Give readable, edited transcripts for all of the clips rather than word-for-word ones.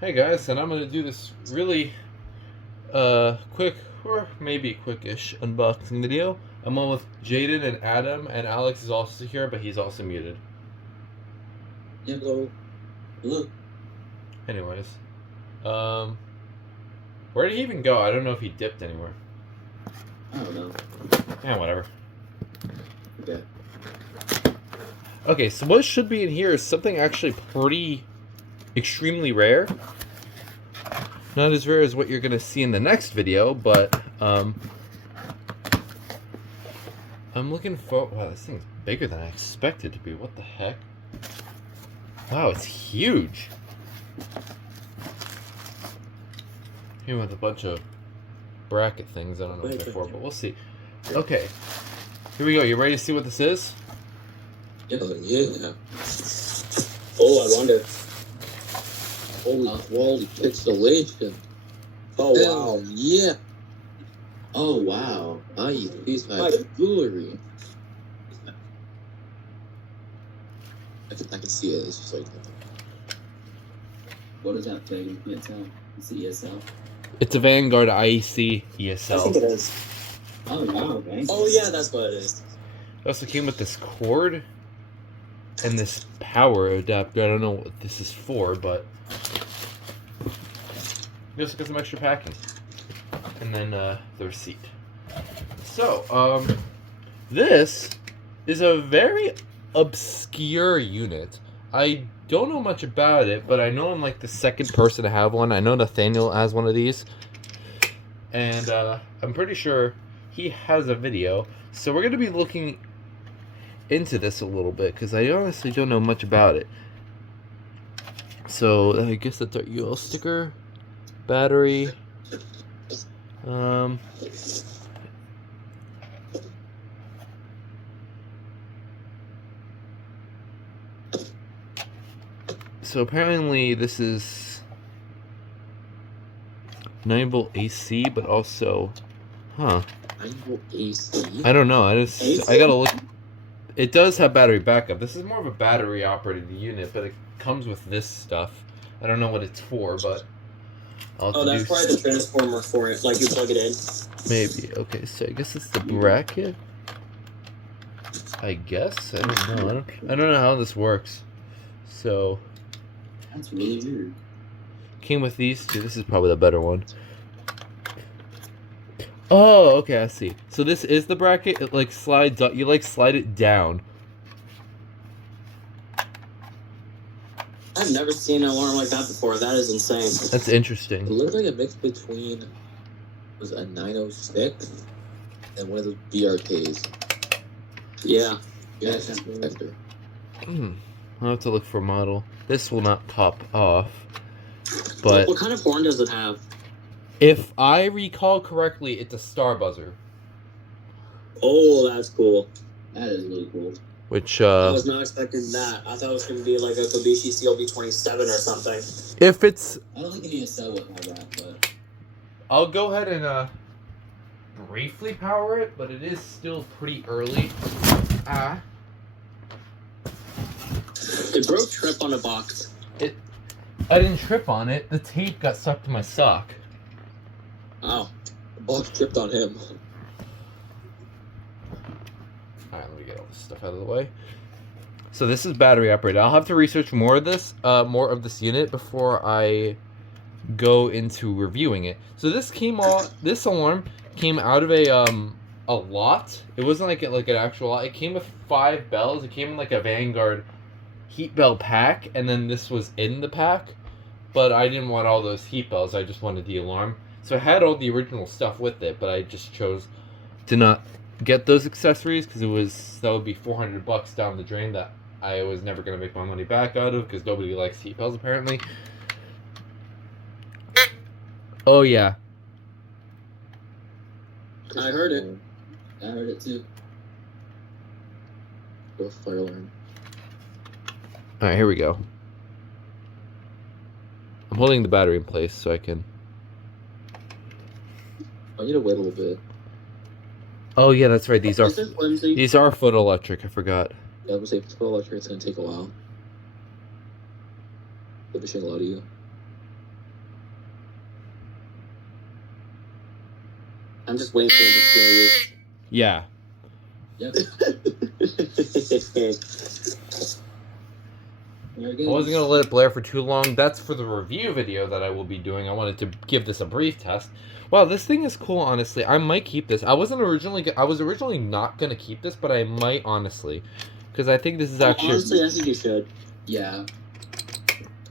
Hey guys, and I'm gonna do this really quick or maybe quickish unboxing video. I'm on with Jaden and Adam, and Alex is also here, but he's also muted. Yeah, hello. Hello. Anyways, where did he even go? I don't know if he dipped anywhere. I don't know. Yeah, whatever. Okay. Okay, so what should be in here is something actually pretty extremely rare. Not as rare as what you're gonna see in the next video, but I'm looking for. Wow, this thing's bigger than I expected to be. What the heck? Wow, it's huge. Here with a bunch of bracket things. I don't know what they're for, but we'll see. Okay, here we go. You ready to see what this is? Yeah. Oh, I wonder. Holy quality pixelation. Oh, wow. Yeah. Oh, wow. IEC's my jewelry. I can see it. It's just like... What does that say? You can't tell. It's ESL. It's a Vanguard IEC ESL. I think it is. Oh, wow. Okay. Oh, yeah, that's what it is. It also came with this cord and this power adapter. I don't know what this is for, but just got some extra packing. And then the receipt. So, this is a very obscure unit. I don't know much about it, but I know I'm like the second person to have one. I know Nathaniel has one of these. And I'm pretty sure he has a video. So we're going to be looking into this a little bit, because I honestly don't know much about it. So I guess that's our UL sticker, battery, so apparently this is 9-volt AC, but also, 9-volt AC? I don't know. I gotta look. It does have battery backup. This is more of a battery operated unit, but it comes with this stuff. I don't know what it's for, but oh, that's probably the transformer for it. Like you plug it in. Maybe. Okay, so I guess it's the bracket. I guess. I don't know. I don't know how this works. So That's really weird. came with these two. This is probably the better one. Oh, okay, I see. So this is the bracket. It like slides up. You like slide it down. I've never seen an alarm like that before. That is insane. That's interesting. It looks like a mix between was a 906 and one of those BRKs. Yeah. Yeah, protector. I'll have to look for a model. This will not pop off. But What kind of horn does it have? if I recall correctly, it's a star buzzer. Oh, that's cool. That is really cool. Which I was not expecting that. I thought it was going to be like a Kobishi CLB-27 or something. if it's, I don't think an ESL would have that, but I'll go ahead and briefly power it, but it is still pretty early. Did bro trip on a box? I didn't trip on it. The tape got stuck to my sock. Oh. The box tripped on him. Alright, let me get all this stuff out of the way. So this is battery operated. I'll have to research more of this unit before I go into reviewing it. So this this alarm came out of a lot. It wasn't like an actual lot. It came with 5 bells. It came in like a Vanguard heat bell pack, and then this was in the pack. But I didn't want all those heat bells. I just wanted the alarm. So I had all the original stuff with it, but I just chose to not get those accessories because that would be $400 down the drain that I was never going to make my money back out of because nobody likes heat bells apparently. Oh yeah. I heard it. I heard it too. Go fire alarm. Alright, here we go. I'm holding the battery in place so I can... I need to wait a little bit. Oh yeah, that's right. These are Is it flimsy? photoelectric. I forgot. Yeah, I would say if it's for electric, it's gonna take a while. They're pushing a lot of you. I'm just waiting for it to Yeah. Yep. curious. There it I goes. wasn't going to let it blare for too long. That's for the review video that I will be doing. I wanted to give this a brief test. Wow, this thing is cool, honestly. I might keep this. I was originally not going to keep this, but I might, honestly. Because I think this is actually... Honestly, I think you should. Yeah.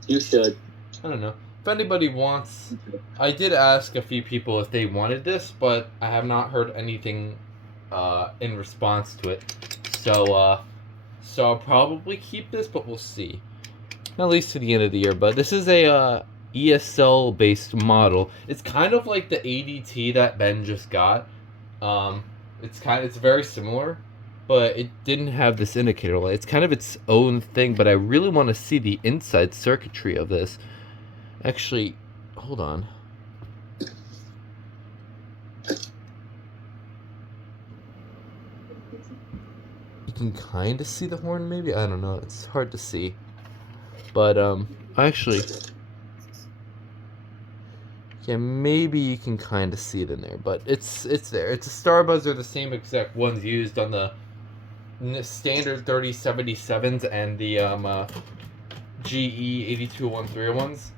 You should. I don't know. If anybody wants... I did ask a few people if they wanted this, but I have not heard anything in response to it. So I'll probably keep this, but we'll see. At least to the end of the year. But this is a ESL based model. It's kind of like the ADT that Ben just got. It's very similar, but it didn't have this indicator light. It's kind of its own thing, but I really want to see the inside circuitry of this. Actually, hold on. You can kind of see the horn, maybe? I don't know. It's hard to see. But, actually... Yeah, maybe you can kind of see it in there, but it's there. It's a star buzzer, the same exact ones used on the standard 3077s and the GE 82130 ones.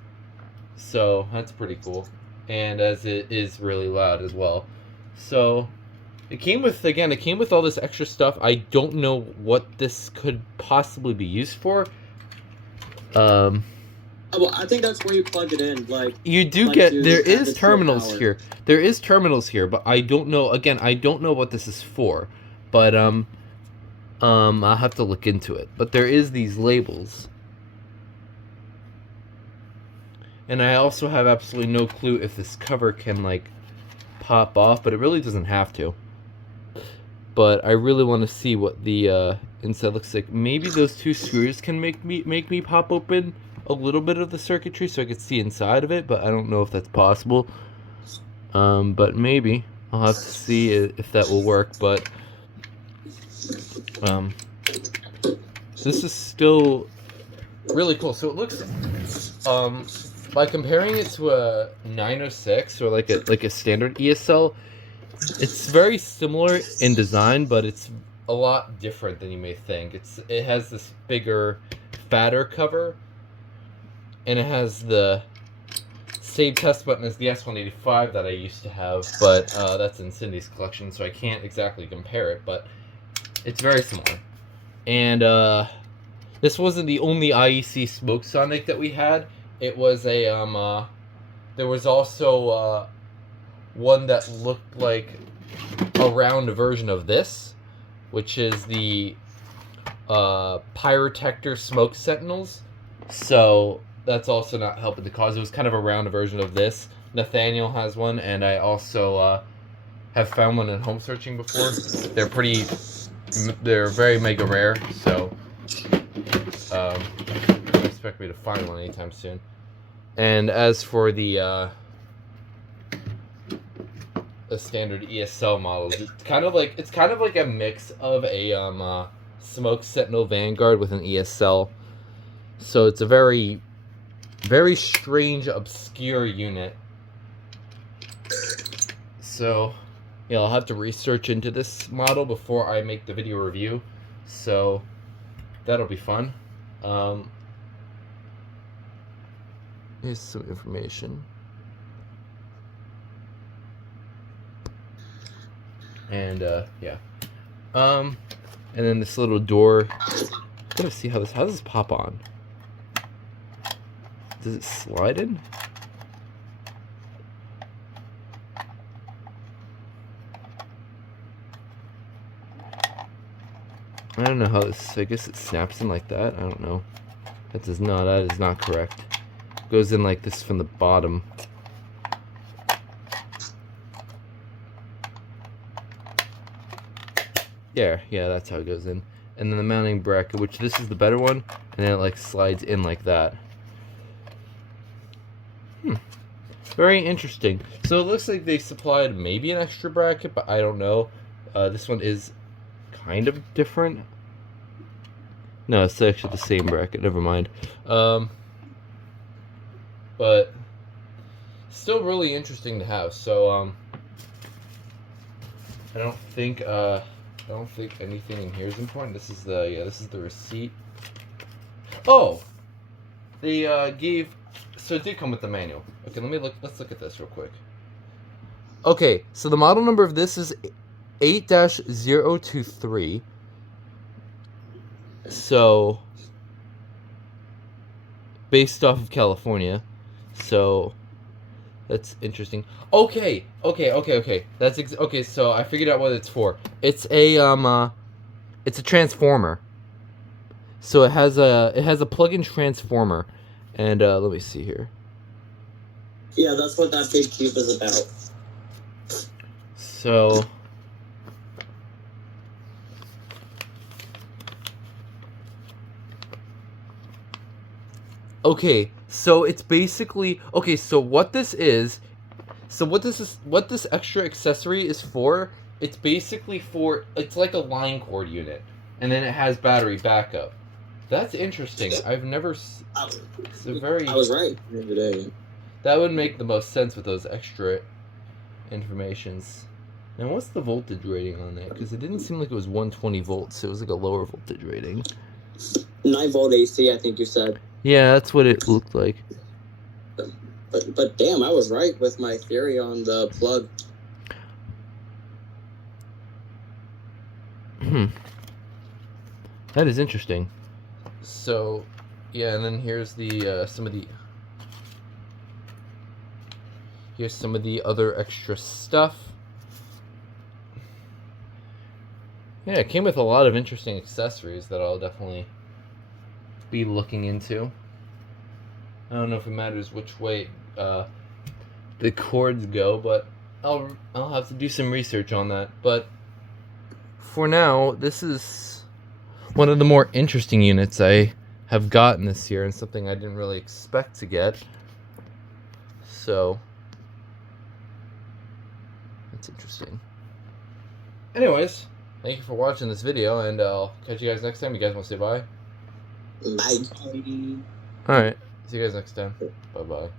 So that's pretty cool, and as it is really loud as well. So it came with all this extra stuff. I don't know what this could possibly be used for. Well, I think that's where you plug it in. Like you do like get to there add is the terminals power. here. There is terminals here, but I don't know. Again, I don't know what this is for. But I'll have to look into it. But there is these labels. And I also have absolutely no clue if this cover can like pop off, but it really doesn't have to. But I really want to see what the inside looks like. Maybe those two screws can make me pop open a little bit of the circuitry so I could see inside of it, but I don't know if that's possible. But maybe I'll have to see if that will work. But this is still really cool. So it looks by comparing it to a 906 or like a standard ESL, it's very similar in design, but it's a lot different than you may think. It has this bigger, fatter cover, and it has the same test button as the S185 that I used to have, but that's in Cindy's collection, so I can't exactly compare it, but it's very similar. And this wasn't the only IEC SmokeSonic that we had. It was a there was also one that looked like a round version of this, which is the Pyrotector Smoke Sentinels. So that's also not helping the cause. It was kind of a round version of this. Nathaniel has one, and I also have found one in home searching before. They're very mega rare, so don't expect me to find one anytime soon. And as for the standard ESL models, it's kind of like a mix of a Smoke Sentinel Vanguard with an ESL. So it's a very, very strange, obscure unit. So yeah, I'll have to research into this model before I make the video review. So that'll be fun. Here's some information. And yeah. And then this little door. Gotta see how does this pop on? Does it slide in? I don't know how this, I guess it snaps in like that. I don't know. That is not correct. It goes in like this from the bottom. Yeah, that's how it goes in. And then the mounting bracket, which this is the better one, and then it like slides in like that. Very interesting. So it looks like they supplied maybe an extra bracket, but I don't know. This one is kind of different. No, it's actually the same bracket. Never mind. But still really interesting to have. So I don't think anything in here is important. This is the receipt. Oh, they gave. So it did come with the manual. Okay, let's look at this real quick. Okay, so the model number of this is 8-023. So based off of California. So that's interesting. Okay. Okay, so I figured out what it's for. It's a transformer. So it has a plug-in transformer. And let me see here. Yeah, that's what that big cube is about. So okay, so it's basically okay, so what this extra accessory is for, it's basically for, it's like a Linecord unit, and then it has battery backup. That's interesting. I've never. It's a very. I was right. Today. That would make the most sense with those extra informations. Now, what's the voltage rating on it? Because it didn't seem like it was 120 volts. It was like a lower voltage rating. 9-volt AC, I think you said. Yeah, that's what it looked like. But damn, I was right with my theory on the plug. That is interesting. So, yeah, and then here's the here's some of the other extra stuff. Yeah, it came with a lot of interesting accessories that I'll definitely be looking into. I don't know if it matters which way the cords go, but I'll have to do some research on that. But for now, this is one of the more interesting units I have gotten this year, and something I didn't really expect to get. So that's interesting. Anyways, thank you for watching this video, and I'll catch you guys next time. You guys want to say bye? Bye. Alright, see you guys next time. Bye-bye.